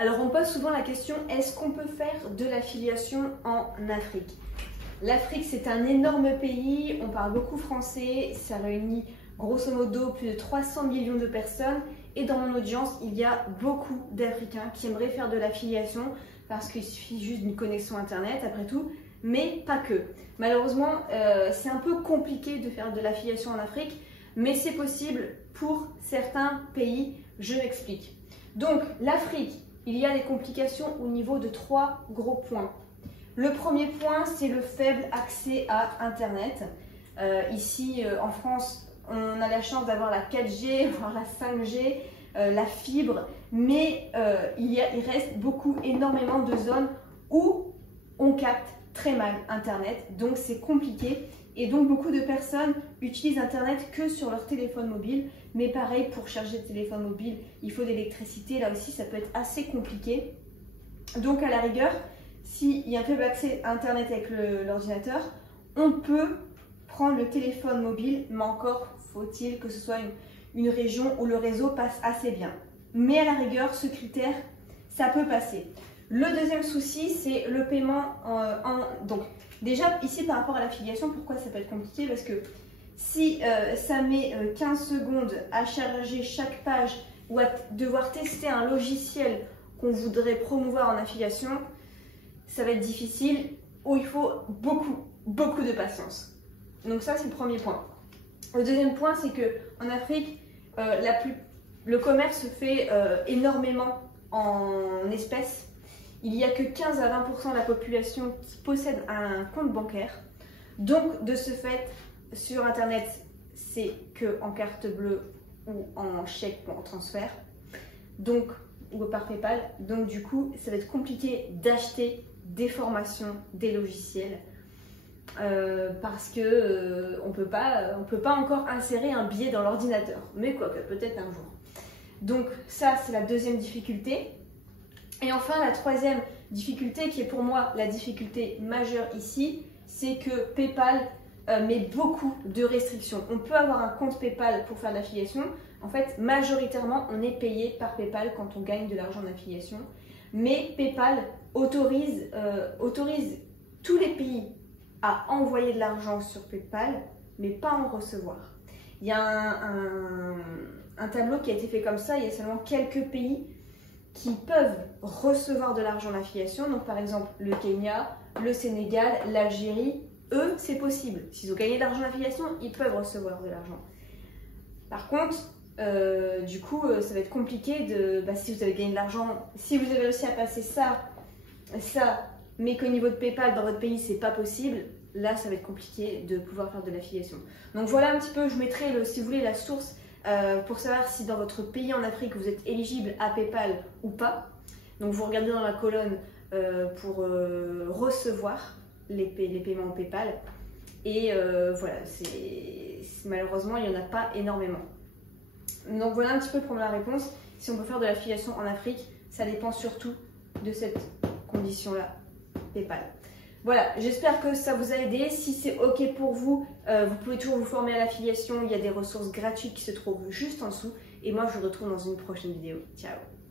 Alors on pose souvent la question, est-ce qu'on peut faire de l'affiliation en Afrique? L'Afrique, c'est un énorme pays, on parle beaucoup français, ça réunit grosso modo plus de 300 millions de personnes et dans mon audience, il y a beaucoup d'Africains qui aimeraient faire de l'affiliation parce qu'il suffit juste d'une connexion internet après tout, mais pas que. Malheureusement, c'est un peu compliqué de faire de l'affiliation en Afrique, mais c'est possible pour certains pays, je m'explique. Donc l'Afrique, il y a des complications au niveau de 3 gros points. Le premier point, c'est le faible accès à Internet. Ici, en France, on a la chance d'avoir la 4G, voire la 5G, la fibre, mais il reste énormément de zones où on capte très mal Internet, donc c'est compliqué. Et donc beaucoup de personnes utilisent Internet que sur leur téléphone mobile, mais pareil, pour charger le téléphone mobile, il faut de l'électricité, là aussi ça peut être assez compliqué. Donc à la rigueur, s'il y a un faible accès à Internet avec l'ordinateur, on peut prendre le téléphone mobile, mais encore faut-il que ce soit une région où le réseau passe assez bien. Mais à la rigueur, ce critère, ça peut passer. Le deuxième souci, c'est le paiement donc déjà, ici, par rapport à l'affiliation, pourquoi ça peut être compliqué? Parce que si ça met 15 secondes à charger chaque page ou à devoir tester un logiciel qu'on voudrait promouvoir en affiliation, ça va être difficile ou il faut beaucoup de patience. Donc ça, c'est le premier point. Le deuxième point, c'est qu'en Afrique, le commerce se fait énormément en espèces. Il n'y a que 15 à 20% de la population qui possède un compte bancaire. Donc, de ce fait, sur Internet, c'est qu'en carte bleue ou en chèque ou en transfert. Donc, ou par PayPal. Donc, du coup, ça va être compliqué d'acheter des formations, des logiciels. Parce que on peut pas encore insérer un billet dans l'ordinateur. Mais quoique, peut-être un jour. Donc, ça, c'est la deuxième difficulté. Et enfin, la troisième difficulté, qui est pour moi la difficulté majeure ici, c'est que PayPal met beaucoup de restrictions. On peut avoir un compte PayPal pour faire de l'affiliation. En fait, majoritairement, on est payé par PayPal quand on gagne de l'argent d'affiliation. Mais PayPal autorise tous les pays à envoyer de l'argent sur PayPal, mais pas en recevoir. Il y a un tableau qui a été fait comme ça, il y a seulement quelques pays qui peuvent recevoir de l'argent d'affiliation, donc par exemple le Kenya, le Sénégal, l'Algérie, eux c'est possible. S'ils ont gagné de l'argent d'affiliation, ils peuvent recevoir de l'argent. Par contre, du coup, ça va être compliqué si vous avez gagné de l'argent, si vous avez réussi à passer ça, mais qu'au niveau de PayPal dans votre pays c'est pas possible, là ça va être compliqué de pouvoir faire de l'affiliation. Donc voilà un petit peu, je vous mettrai si vous voulez la source pour savoir si dans votre pays en Afrique vous êtes éligible à PayPal ou pas. Donc vous regardez dans la colonne pour recevoir les paiements PayPal. Et voilà, malheureusement il n'y en a pas énormément. Donc voilà un petit peu pour ma réponse. Si on peut faire de l'affiliation en Afrique, ça dépend surtout de cette condition-là, PayPal. Voilà, j'espère que ça vous a aidé. Si c'est OK pour vous, vous pouvez toujours vous former à l'affiliation. Il y a des ressources gratuites qui se trouvent juste en dessous. Et moi, je vous retrouve dans une prochaine vidéo. Ciao!